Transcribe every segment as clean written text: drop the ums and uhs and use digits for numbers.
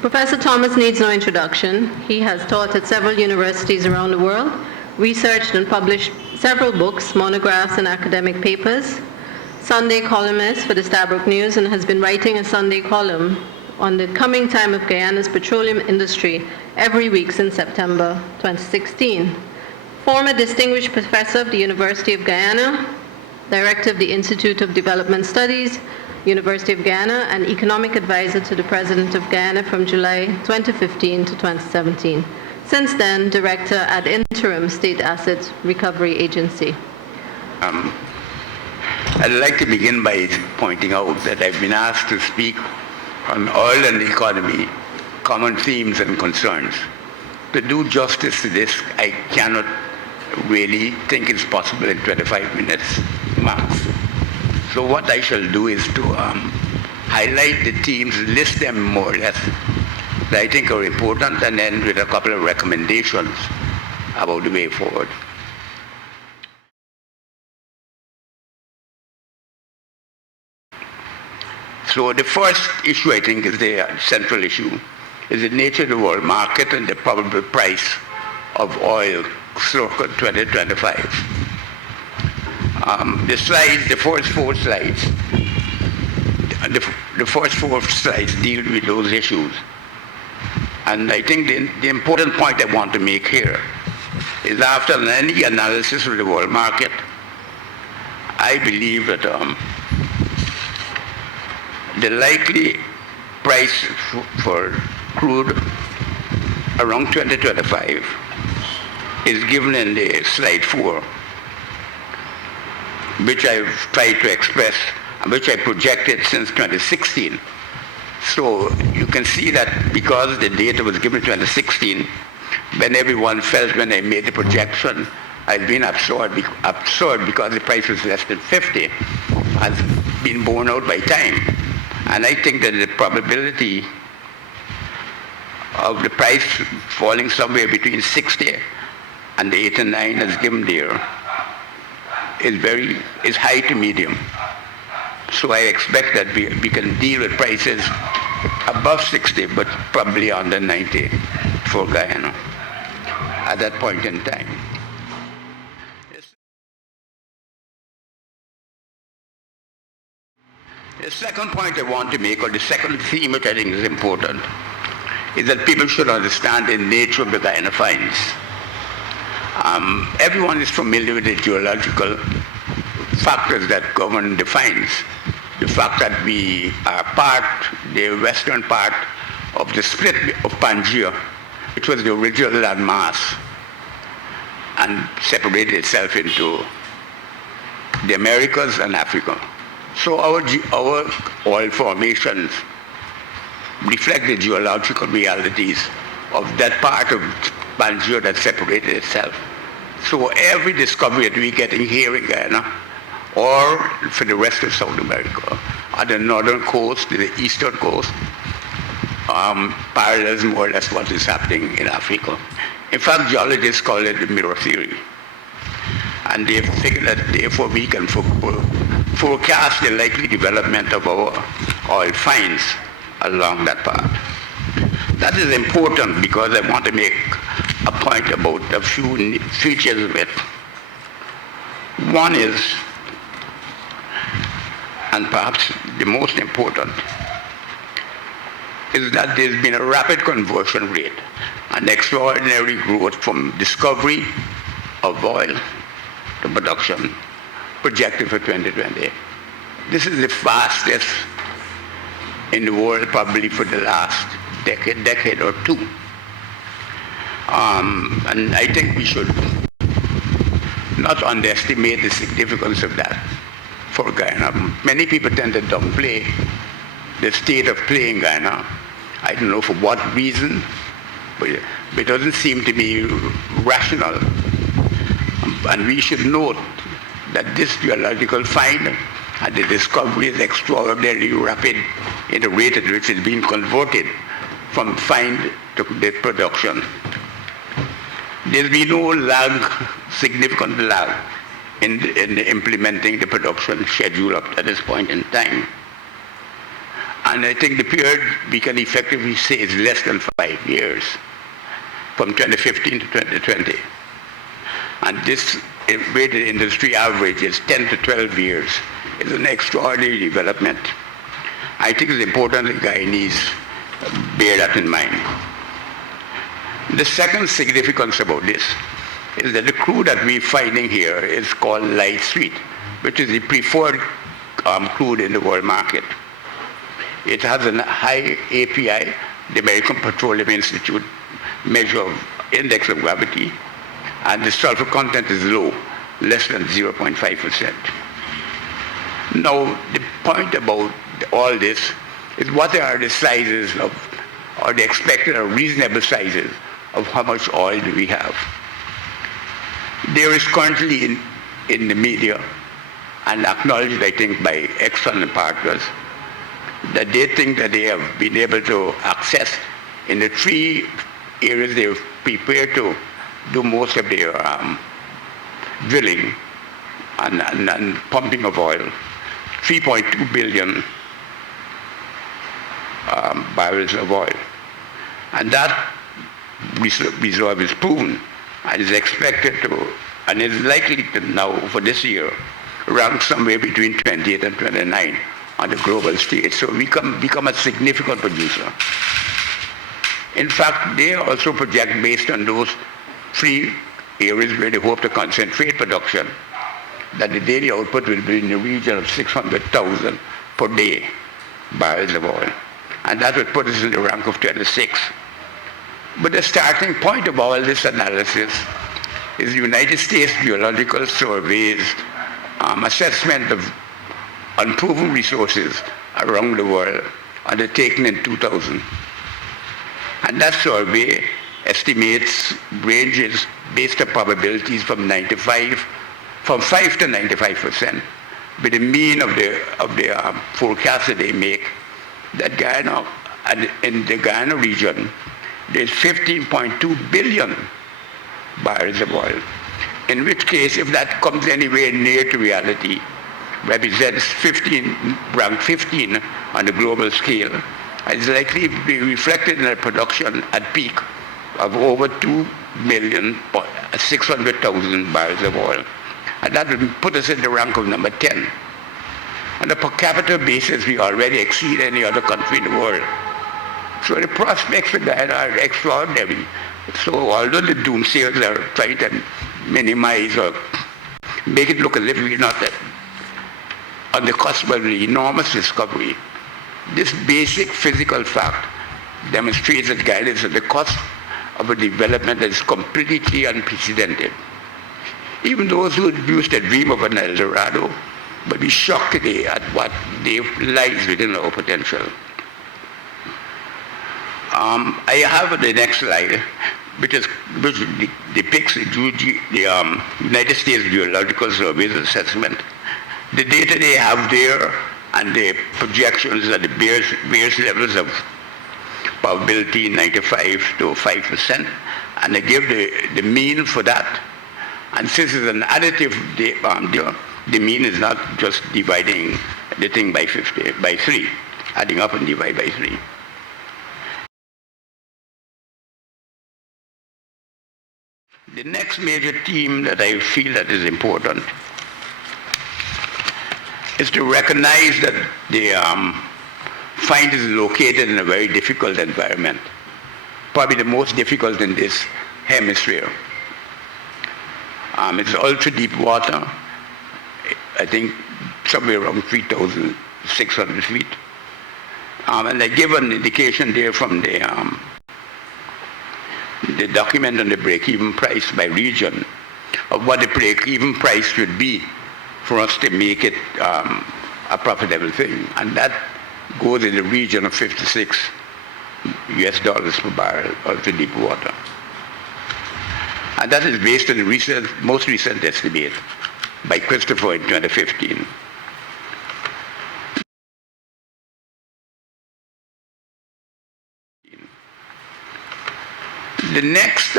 Professor Thomas needs no introduction. He has taught at several universities around the world, researched and published several books, monographs, and academic papers, Sunday columnist for the Stabroek News, and has been writing a Sunday column on the coming time of Guyana's petroleum industry every week since September 2016. Former Distinguished Professor of the University of Guyana, Director of the Institute of Development Studies, University of Guyana, and Economic Advisor to the President of Guyana from July 2015 to 2017. Since then, Director at Interim State Asset Recovery Agency. I'd like to begin by pointing out that I've been asked to speak on oil and the economy, common themes and concerns. To do justice to this, I cannot really think it's possible in 25 minutes max. So what I shall do is to highlight the themes, list them more or less, that I think are important, and end with a couple of recommendations about the way forward. So the first issue, I think, is the central issue, is the nature of the world market and the probable price of oil circa 2025. The slides, the first four slides deal with those issues. And I think the important point I want to make here is after any analysis of the world market, I believe that the likely price for crude around 2025 is given in the slide 4, which I've tried to express, which I projected since 2016. So you can see that because the data was given in 2016, when everyone felt when I made the projection, I've been absurd because the price was less than 50, has been borne out by time. And I think that the probability of the price falling somewhere between 60 and 89 as given there is high to medium. So I expect that we can deal with prices above 60, but probably under 90 for Guyana at that point in time. The second point I want to make, or the second theme which I think is important, is that people should understand the nature of the Guyana finds. Everyone is familiar with the geological factors that govern the finds. The fact that we are the western part of the split of Pangaea, which was the original landmass, and separated itself into the Americas and Africa. So our oil formations reflect the geological realities of that part of Pangaea that separated itself. So every discovery that we're getting here in Guyana, or for the rest of South America, on the northern coast, the eastern coast, parallels more or less what is happening in Africa. In fact, geologists call it the mirror theory. And they figure that therefore we can forecast the likely development of our oil finds along that path. That is important because I want to make a point about a few features of it. One is, and perhaps the most important, is that there's been a rapid conversion rate, an extraordinary growth from discovery of oil to production projected for 2020. This is the fastest in the world probably for the last decade or two. And I think we should not underestimate the significance of that for Guyana. Many people tend to downplay the state of play in Guyana. I don't know for what reason, but it doesn't seem to be rational. And we should note that this geological find and the discovery is extraordinarily rapid in the rate at which it's being converted from find to the production. There's been no significant lag in implementing the production schedule up to this point in time. And I think the period we can effectively say is less than 5 years, from 2015 to 2020. And this weighted industry average is 10 to 12 years. It's an extraordinary development. I think it's important that Guyanese bear that in mind. The second significance about this is that the crude that we're finding here is called light sweet, which is the preferred crude in the world market. It has a high API, the American Petroleum Institute measure of index of gravity, and the sulfur content is low, less than 0.5%. Now, the point about all this is what are the sizes of, or the expected or reasonable sizes of how much oil do we have. There is currently in the media, and acknowledged, I think, by Exxon and partners, that they think that they have been able to access in the 3 areas they have prepared to do most of their drilling and pumping of oil, 3.2 billion barrels of oil. And that reserve is proven and is expected to, and is likely to now, for this year, rank somewhere between 28 and 29 on the global stage. So we become a significant producer. In fact, they also project, based on those 3 areas where they hope to concentrate production, that the daily output will be in the region of 600,000 per day barrels of oil. And that would put us in the rank of 26. But the starting point of all this analysis is the United States Geological Survey's assessment of unproven resources around the world undertaken in 2000. And that survey estimates ranges based on probabilities from 5 to 95%, with the mean of the forecast that they make, that Guyana, and in the Guyana region, there's 15.2 billion barrels of oil, in which case, if that comes anywhere near to reality, represents rank 15 on the global scale, and is likely to be reflected in a production at peak of over 2,600,000 barrels of oil. And that would put us in the rank of number 10. On a per capita basis, we already exceed any other country in the world. So the prospects for Guyana are extraordinary. So although the doomsayers are trying to minimize or make it look as if we're not on the cusp of the enormous discovery, this basic physical fact demonstrates that Guyana is at the cusp of a development that is completely unprecedented. Even those who used to dream of an El Dorado will be shocked today at what lies within our potential. I have the next slide, which depicts the United States Geological Survey's assessment. The data they have there and the projections at the various levels of probability, 95 to 5%, and they give the mean for that. And since it's an additive, the mean is not just dividing the thing by 3, adding up and divide by 3. The next major theme that I feel that is important is to recognize that the find is located in a very difficult environment, probably the most difficult in this hemisphere. It's ultra deep water, I think somewhere around 3,600 feet. And I give an indication there from the document on the break-even price by region of what the break-even price should be for us to make it a profitable thing. And that goes in the region of $56 per barrel, ultra deep water. And that is based on the most recent estimate by Christopher in 2015. The next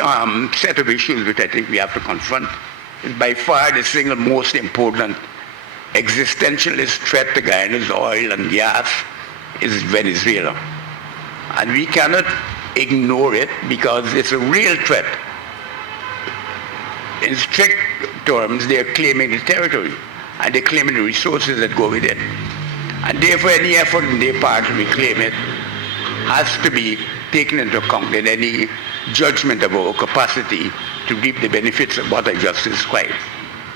set of issues which I think we have to confront is by far the single most important existentialist threat to Guyana's oil and gas is Venezuela. And we cannot ignore it because it's a real threat. In strict terms, they are claiming the territory and they're claiming the resources that go with it. And therefore, any effort on their part to reclaim it has to be taken into account in any judgment of our capacity to reap the benefits of what I just described.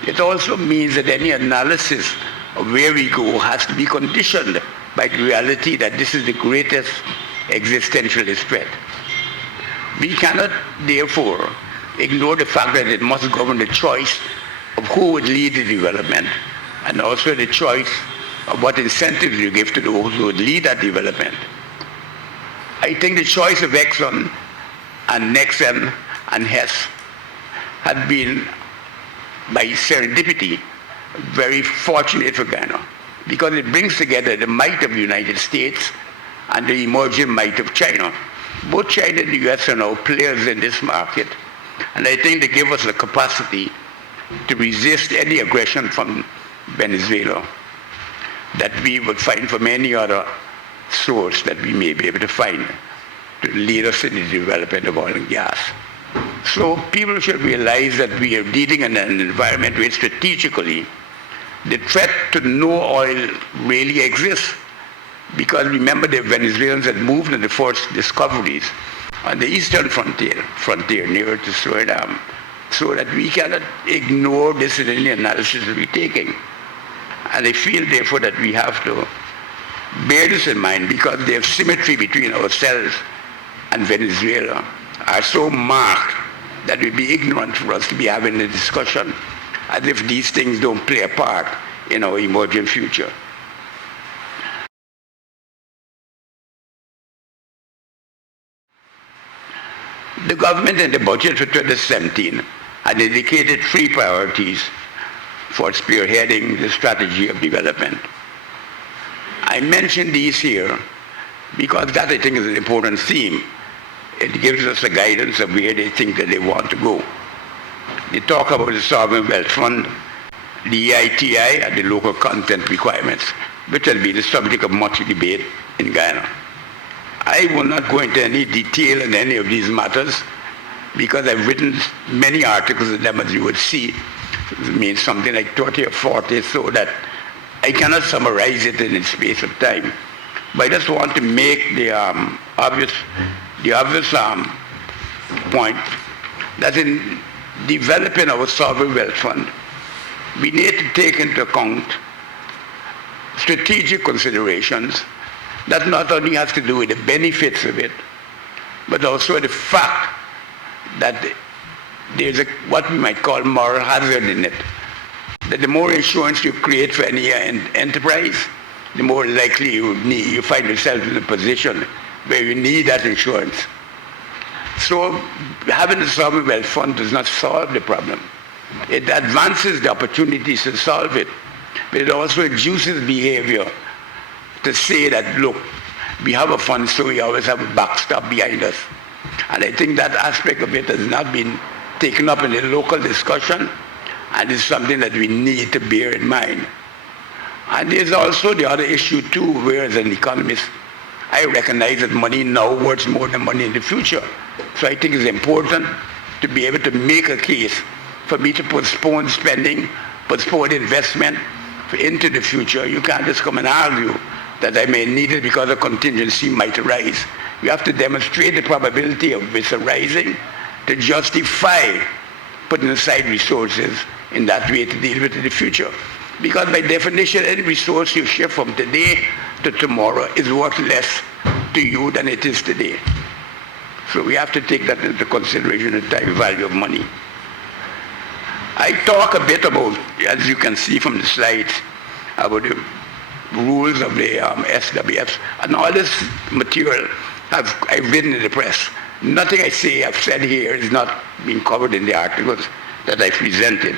It also means that any analysis of where we go has to be conditioned by the reality that this is the greatest existentialist threat. We cannot, therefore, ignore the fact that it must govern the choice of who would lead the development and also the choice of what incentives you give to those who would lead that development. I think the choice of Exxon and Nexen and Hess had been, by serendipity, very fortunate for Ghana because it brings together the might of the United States and the emerging might of China. Both China and the US are now players in this market, and I think they give us the capacity to resist any aggression from Venezuela that we would find from any other source that we may be able to find to lead us in the development of oil and gas. So people should realize that we are dealing in an environment where strategically the threat to no oil really exists. Because remember, the Venezuelans had moved in the first discoveries on the eastern frontier near to Suriname, so that we cannot ignore this in any analysis that we're taking. And I feel, therefore, that we have to bear this in mind because the symmetry between ourselves and Venezuela are so marked that it would be ignorant for us to be having a discussion as if these things don't play a part in our emerging future. The government in the budget for 2017 had indicated 3 priorities for spearheading the strategy of development. I mention these here because that, I think, is an important theme. It gives us a guidance of where they think that they want to go. They talk about the Sovereign Wealth Fund, the EITI, and the local content requirements, which has been the subject of much debate in Ghana. I will not go into any detail in any of these matters because I've written many articles in them, as you would see. It means something like 30 or 40, so that I cannot summarize it in a space of time. But I just want to make the obvious point that in developing our sovereign wealth fund, we need to take into account strategic considerations that not only has to do with the benefits of it, but also the fact that there's what we might call moral hazard in it. That the more insurance you create for any enterprise, the more likely you find yourself in a position where you need that insurance. So having a sovereign wealth fund does not solve the problem. It advances the opportunities to solve it, but it also reduces behavior to say that, look, we have a fund, so we always have a backstop behind us. And I think that aspect of it has not been taken up in the local discussion, and it's something that we need to bear in mind. And there's also the other issue too, where as an economist, I recognize that money now worth more than money in the future. So I think it's important to be able to make a case for me to postpone spending, postpone investment into the future. You can't just come and argue that I may need it because a contingency might arise. You have to demonstrate the probability of its arising to justify putting aside resources in that way to deal with it in the future. Because by definition, any resource you shift from today to tomorrow is worth less to you than it is today. So we have to take that into consideration, the time value of money. I talk a bit about, as you can see from the slides, about the rules of the SWFs, and all this material I've written in the press. Nothing I say, I've said here is not being covered in the articles that I presented.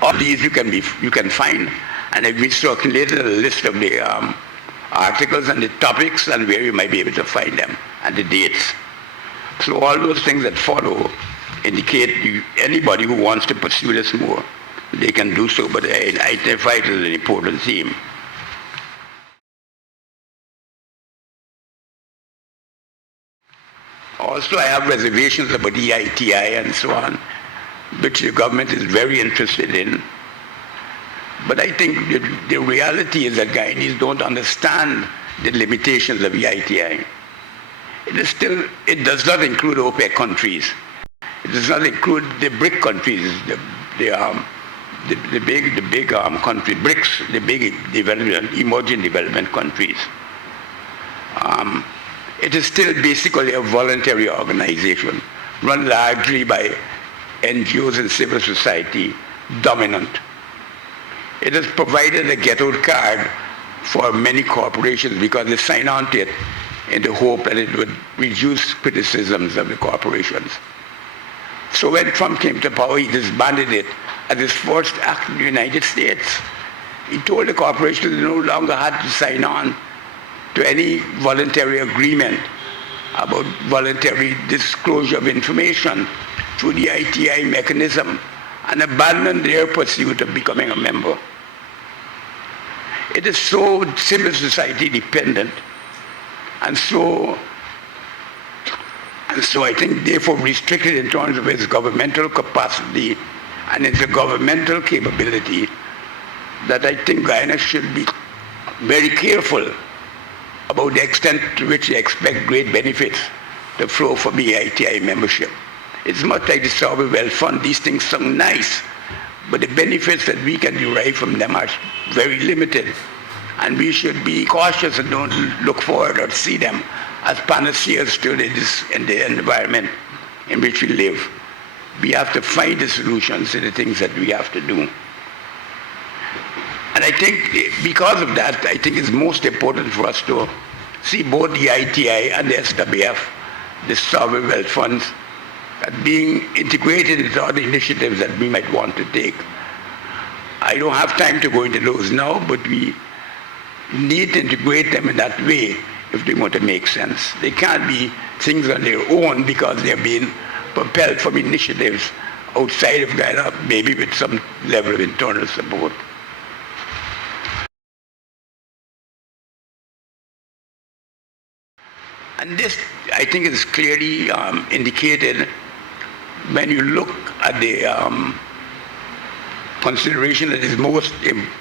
All these you can find, and I've recirculated a list of the articles and the topics and where you might be able to find them and the dates. So all those things that follow indicate anybody who wants to pursue this more, they can do so, but I identify it as an important theme. Also, I have reservations about EITI and so on, which the government is very interested in. But I think the reality is that Guyanese don't understand the limitations of EITI. It does not include OPEC countries. It does not include the BRIC countries, the big country, BRICS, the big emerging development countries. It is still basically a voluntary organization run largely by NGOs and civil society, dominant. It has provided a get-out card for many corporations because they sign on to it in the hope that it would reduce criticisms of the corporations. So when Trump came to power, he disbanded it as his first act in the United States. He told the corporations they no longer had to sign on to any voluntary agreement about voluntary disclosure of information through the ITI mechanism and abandon their pursuit of becoming a member. It is so civil society dependent and so I think therefore restricted in terms of its governmental capacity and its governmental capability that I think Guyana should be very careful about the extent to which they expect great benefits to flow from the ITI membership. It's much like the Sovereign Wealth Fund. These things sound nice, but the benefits that we can derive from them are very limited. And we should be cautious and don't look forward or see them as panaceas to the environment in which we live. We have to find the solutions to the things that we have to do. And I think because of that, I think it's most important for us to see both the ITI and the SWF, the sovereign wealth funds, being integrated into other initiatives that we might want to take. I don't have time to go into those now, but we need to integrate them in that way if they want to make sense. They can't be things on their own because they're being propelled from initiatives outside of Guyana, maybe with some level of internal support. And this, I think, is clearly indicated when you look at the consideration that is most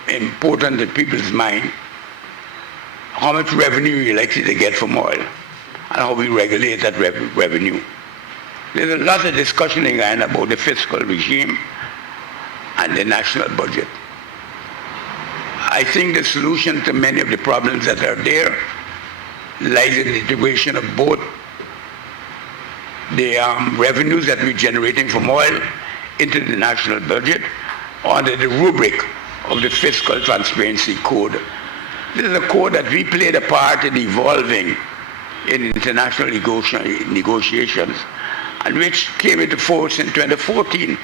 important in people's mind, how much revenue you're likely to get from oil and how we regulate that revenue. There's a lot of discussion in Guyana about the fiscal regime and the national budget. I think the solution to many of the problems that are there lies in the integration of both the revenues that we're generating from oil into the national budget under the rubric of the Fiscal Transparency Code. This is a code that we played a part in evolving in international negotiations and which came into force in 2014,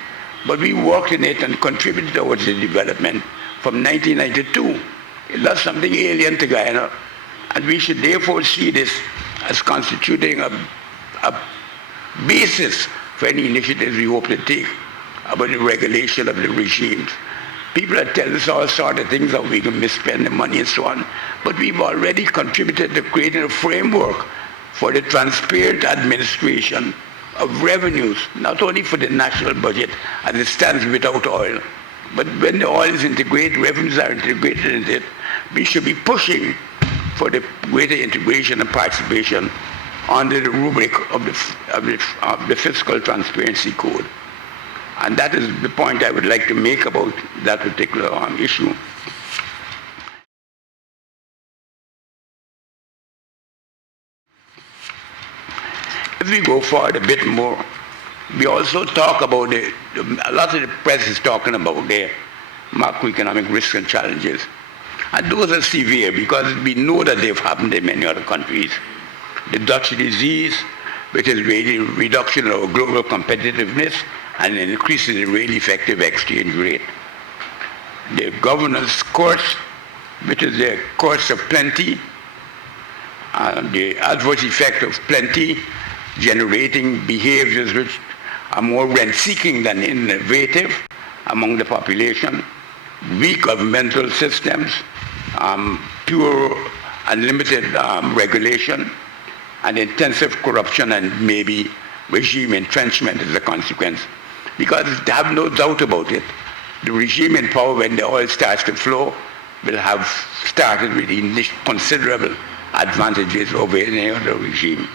but we worked in it and contributed towards the development from 1992. It's not something alien to Guyana, and we should therefore see this as constituting a basis for any initiatives we hope to take about the regulation of the regimes. People are telling us all sorts of things, how we can misspend the money and so on, but we've already contributed to creating a framework for the transparent administration of revenues, not only for the national budget as it stands without oil, but when the oil is integrated, revenues are integrated into it, we should be pushing for the greater integration and participation under the rubric of the Fiscal Transparency Code. And that is the point I would like to make about that particular issue. If we go forward a bit more, we also talk about a lot of the press is talking about the macroeconomic risks and challenges. And those are severe because we know that they've happened in many other countries. The Dutch disease, which is really reduction of our global competitiveness and an increase in the really effective exchange rate. The governance course, which is the course of plenty, the adverse effect of plenty, generating behaviors which are more rent-seeking than innovative among the population, weak governmental systems, pure unlimited regulation, and intensive corruption and maybe regime entrenchment as a consequence. Because they have no doubt about it, the regime in power, when the oil starts to flow, will have started with considerable advantages over any other regime.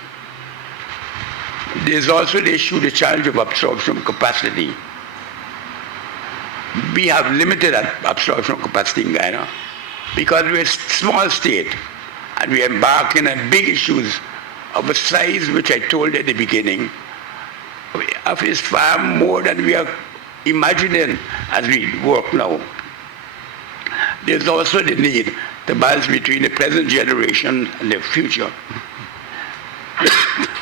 There's also the issue, the challenge of absorption capacity. We have limited absorption capacity in Guyana because we're a small state and we are embarking on big issues of a size which I told at the beginning is far more than we are imagining as we work now. There's also the need to balance between the present generation and the future.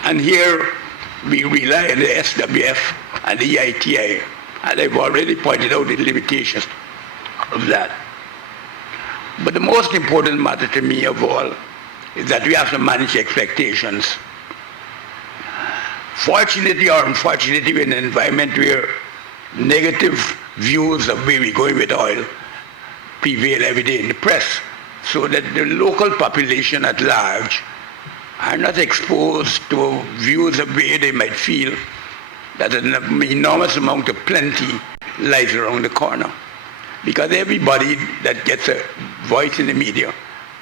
And here we rely on the SWF and the EITI, and I've already pointed out the limitations of that. But the most important matter to me of all is that we have to manage expectations. Fortunately or unfortunately, we're in an environment where negative views of where we're going with oil prevail every day in the press, so that the local population at large are not exposed to views of where they might feel that an enormous amount of plenty lies around the corner. Because everybody that gets a voice in the media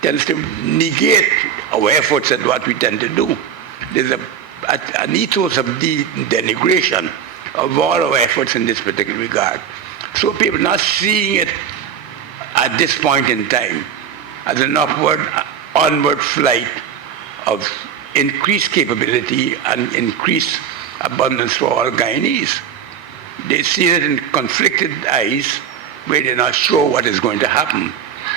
tends to negate our efforts at what we tend to do. There's an ethos of denigration of all our efforts in this particular regard. So people not seeing it at this point in time as an onward flight of increased capability and increased abundance for all Guyanese. They see it in conflicted eyes where they're not sure what is going to happen.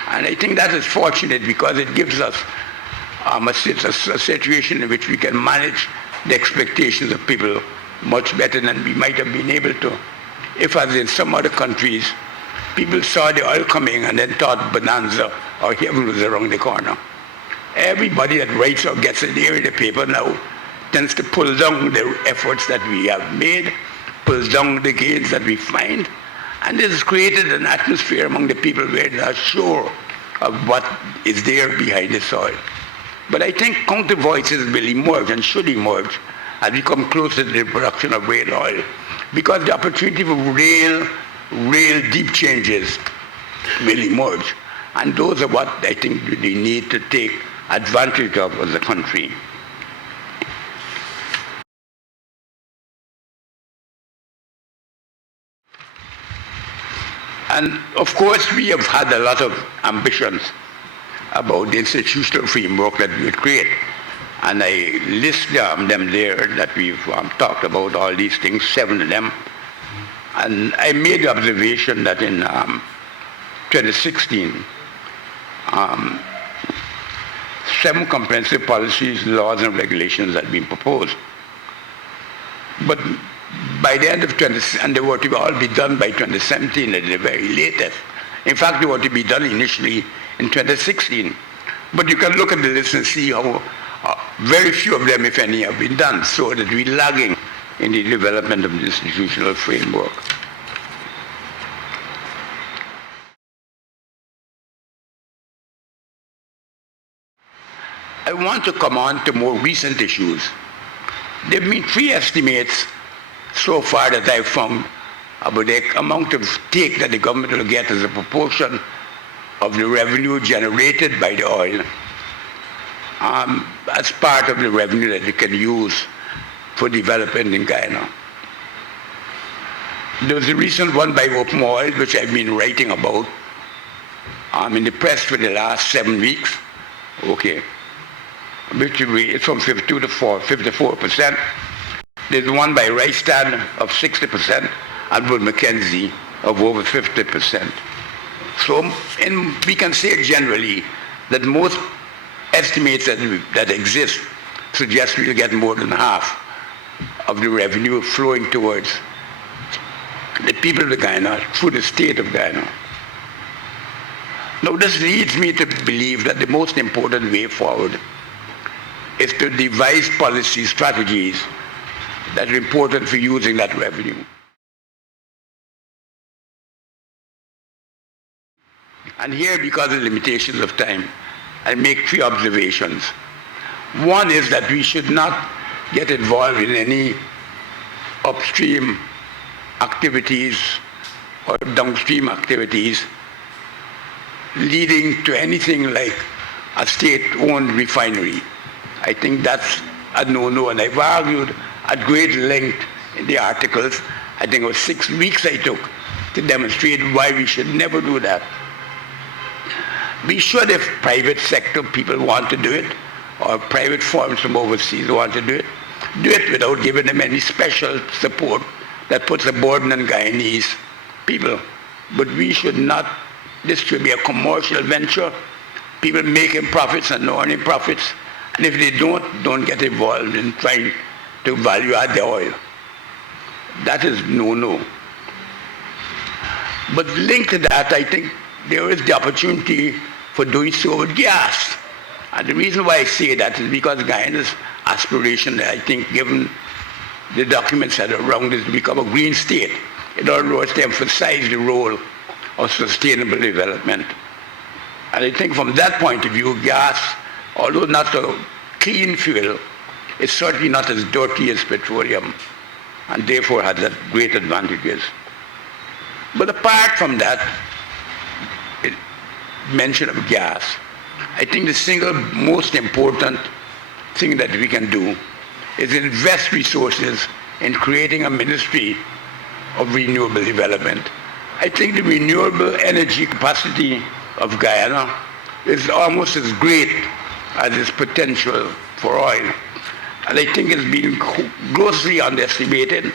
And I think that is fortunate because it gives us a situation in which we can manage the expectations of people much better than we might have been able to. If, as in some other countries, people saw the oil coming and then thought bonanza or heaven was around the corner. Everybody that writes or gets an ear in the paper now tends to pull down the efforts that we have made, pulls down the gains that we find, and this has created an atmosphere among the people where they're not sure of what is there behind the soil. But I think counter voices will emerge and should emerge as we come closer to the production of real oil, because the opportunity for real deep changes will emerge. And those are what I think we need to take advantage of as a country. And of course, we have had a lot of ambitions about the institutional framework that we would create. And I list them there that we've talked about, all these things, 7 of them. And I made the observation that in 2016, 7 comprehensive policies, laws, and regulations had been proposed. But by the end of and they were to all be done by 2017 at the very latest. In fact, they were to be done initially in 2016. But you can look at the list and see how very few of them, if any, have been done, so that we're lagging in the development of the institutional framework. I want to come on to more recent issues. There have been 3 estimates so far that I've found about the amount of take that the government will get as a proportion of the revenue generated by the oil as part of the revenue that they can use for development in Guyana. There was a recent one by Open Oil, which I've been writing about in the press for the last 7 weeks. Okay. Which it's from 52 to 54%. There's one by Rystan of 60% and Wood Mackenzie of over 50%. So we can say generally that most estimates that exist suggest we'll get more than half of the revenue flowing towards the people of Guyana through the state of Guyana. Now this leads me to believe that the most important way forward is to devise policy strategies that are important for using that revenue. And here, because of limitations of time, I make 3 observations. One is that we should not get involved in any upstream activities or downstream activities leading to anything like a state-owned refinery. I think that's a no-no, and I've argued at great length in the articles. I think it was 6 weeks I took to demonstrate why we should never do that. We should, if private sector people want to do it, or private firms from overseas want to do it without giving them any special support that puts a burden on Guyanese people. But we should not, this should be a commercial venture, people making profits and not earning profits, and if they don't get involved in trying to value add the oil. That is no-no. But linked to that, I think there is the opportunity for doing so with gas. And the reason why I say that is because Guyana's aspiration, I think, given the documents that are around, is to become a green state. In other words, to emphasize the role of sustainable development. And I think from that point of view, gas, although not a clean fuel, is certainly not as dirty as petroleum, and therefore has that great advantages. But apart from that mention of gas, I think the single most important thing that we can do is invest resources in creating a Ministry of Renewable Development. I think the renewable energy capacity of Guyana is almost as great as its potential for oil. And I think it's been grossly underestimated.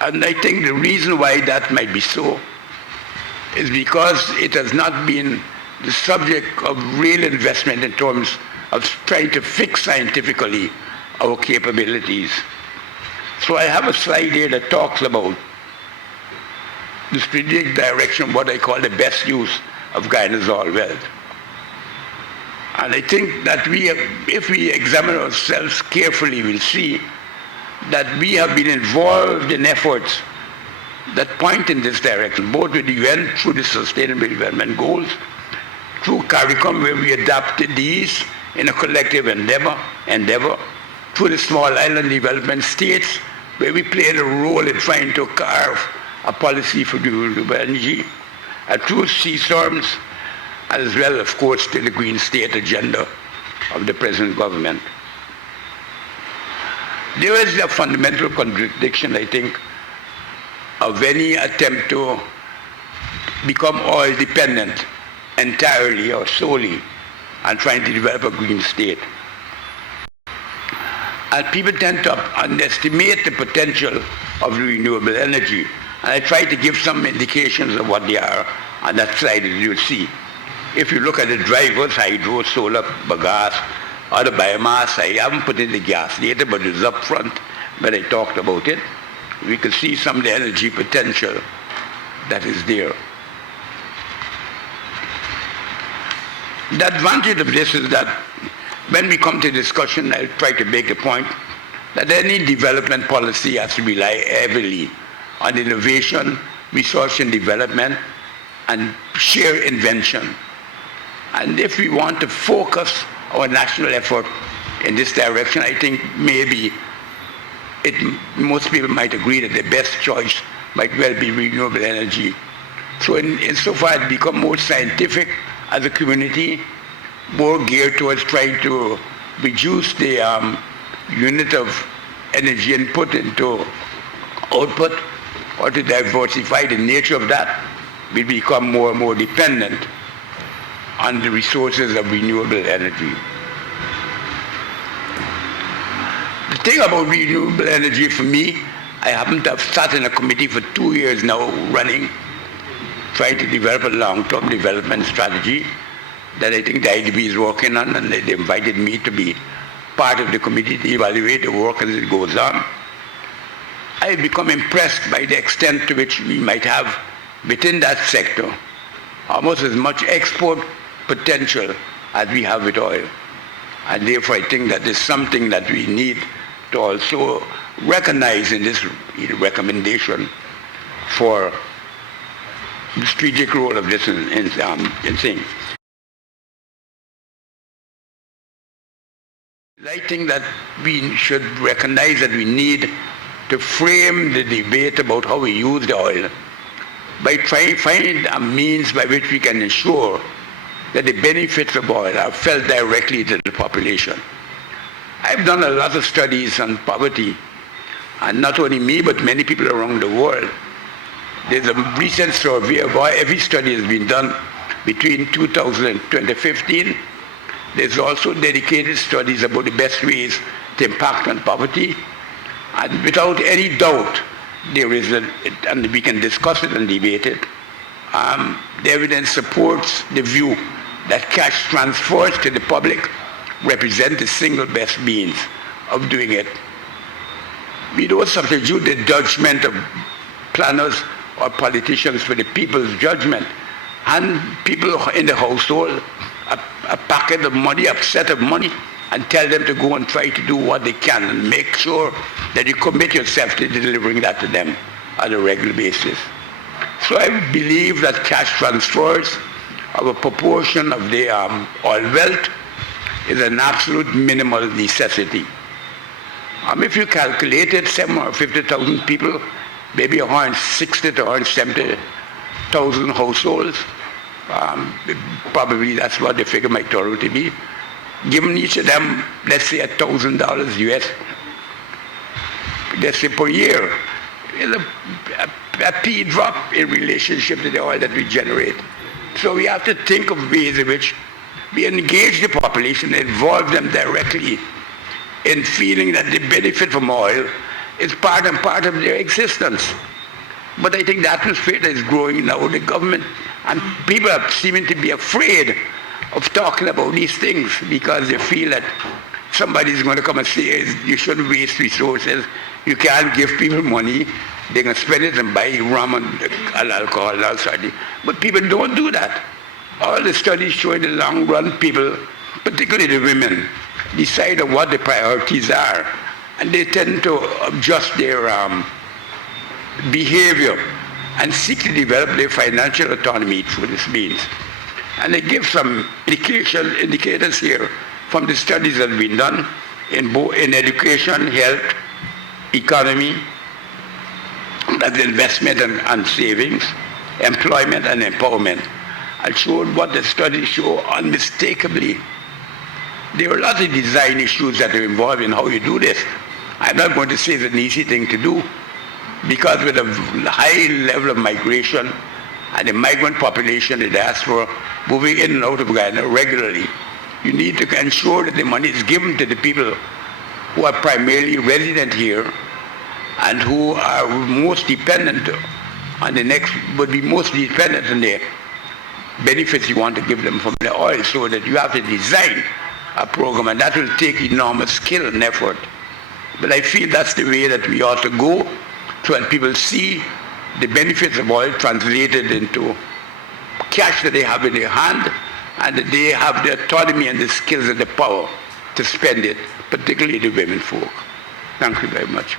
And I think the reason why that might be so is because it has not been the subject of real investment in terms of trying to fix scientifically our capabilities. So I have a slide here that talks about the strategic direction, what I call the best use of Guyana's oil wealth. And I think that if we examine ourselves carefully, we'll see that we have been involved in efforts that point in this direction, both with the UN through the Sustainable Development Goals, through CARICOM, where we adapted these in a collective endeavor, through the small island development states, where we played a role in trying to carve a policy for renewable energy, through CSORMs, as well, of course, to the Green State agenda of the present government. There is a fundamental contradiction, I think, of any attempt to become oil dependent entirely or solely and trying to develop a green state. And people tend to underestimate the potential of renewable energy. And I try to give some indications of what they are on that slide, as you'll see. If you look at the drivers, hydro, solar, bagasse, or the biomass, I haven't put in the gas data, but it's up front when I talked about it. We can see some of the energy potential that is there. The advantage of this is that when we come to discussion, I'll try to make the point that any development policy has to rely heavily on innovation, research and development, and sheer invention. And if we want to focus our national effort in this direction, I think maybe most people might agree that the best choice might well be renewable energy. So insofar as become more scientific as a community, more geared towards trying to reduce the unit of energy input into output, or to diversify the nature of that, we become more and more dependent on the resources of renewable energy. The thing about renewable energy for me, I happen to have sat in a committee for 2 years now running, trying to develop a long-term development strategy that I think the IDB is working on, and they invited me to be part of the committee to evaluate the work as it goes on. I've become impressed by the extent to which we might have within that sector almost as much export potential as we have with oil. And therefore I think that is something that we need to also recognize in this recommendation for the strategic role of this in thing. I think that we should recognize that we need to frame the debate about how we use the oil by trying to find a means by which we can ensure that the benefits of oil are felt directly to the population. I've done a lot of studies on poverty, and not only me, but many people around the world. There's a recent survey of every study has been done between 2000 and 2015. There's also dedicated studies about the best ways to impact on poverty. And without any doubt, there is, and we can discuss it and debate it, the evidence supports the view that cash transfers to the public represent the single best means of doing it. We don't substitute the judgment of planners or politicians for the people's judgment. And people in the household a packet of money, a set of money, and tell them to go and try to do what they can and make sure that you commit yourself to delivering that to them on a regular basis. So I believe that cash transfers of a proportion of the oil wealth is an absolute minimal necessity. If you calculated 750,000 people, maybe 160 to 170,000 households, probably that's what the figure might turn out to be. Given each of them, let's say $1,000 US, let's say per year, is a pea drop in relationship to the oil that we generate. So we have to think of ways in which we engage the population, involve them directly in feeling that the benefit from oil is part and part of their existence. But I think the atmosphere that is growing now, the government and people are seeming to be afraid of talking about these things because they feel that somebody's going to come and say, you shouldn't waste resources, you can't give people money, they can spend it and buy rum and alcohol and all sorts. But people don't do that. All the studies show in the long run, people, particularly the women, decide on what the priorities are, and they tend to adjust their behavior and seek to develop their financial autonomy through this means. And they give some indicators here from the studies that have been done in education, health, economy, that's investment and savings, employment and empowerment. I showed what the studies show unmistakably. There are a lot of design issues that are involved in how you do this. I'm not going to say it's an easy thing to do, because with a high level of migration and the migrant population, the diaspora, moving in and out of Guyana regularly, you need to ensure that the money is given to the people who are primarily resident here and who are most dependent on would be most dependent on the benefits you want to give them from the oil, so that you have to design a program, and that will take enormous skill and effort. But I feel that's the way that we ought to go, so that people see the benefits of oil translated into cash that they have in their hand, and that they have the autonomy and the skills and the power to spend it, particularly the women folk. Thank you very much.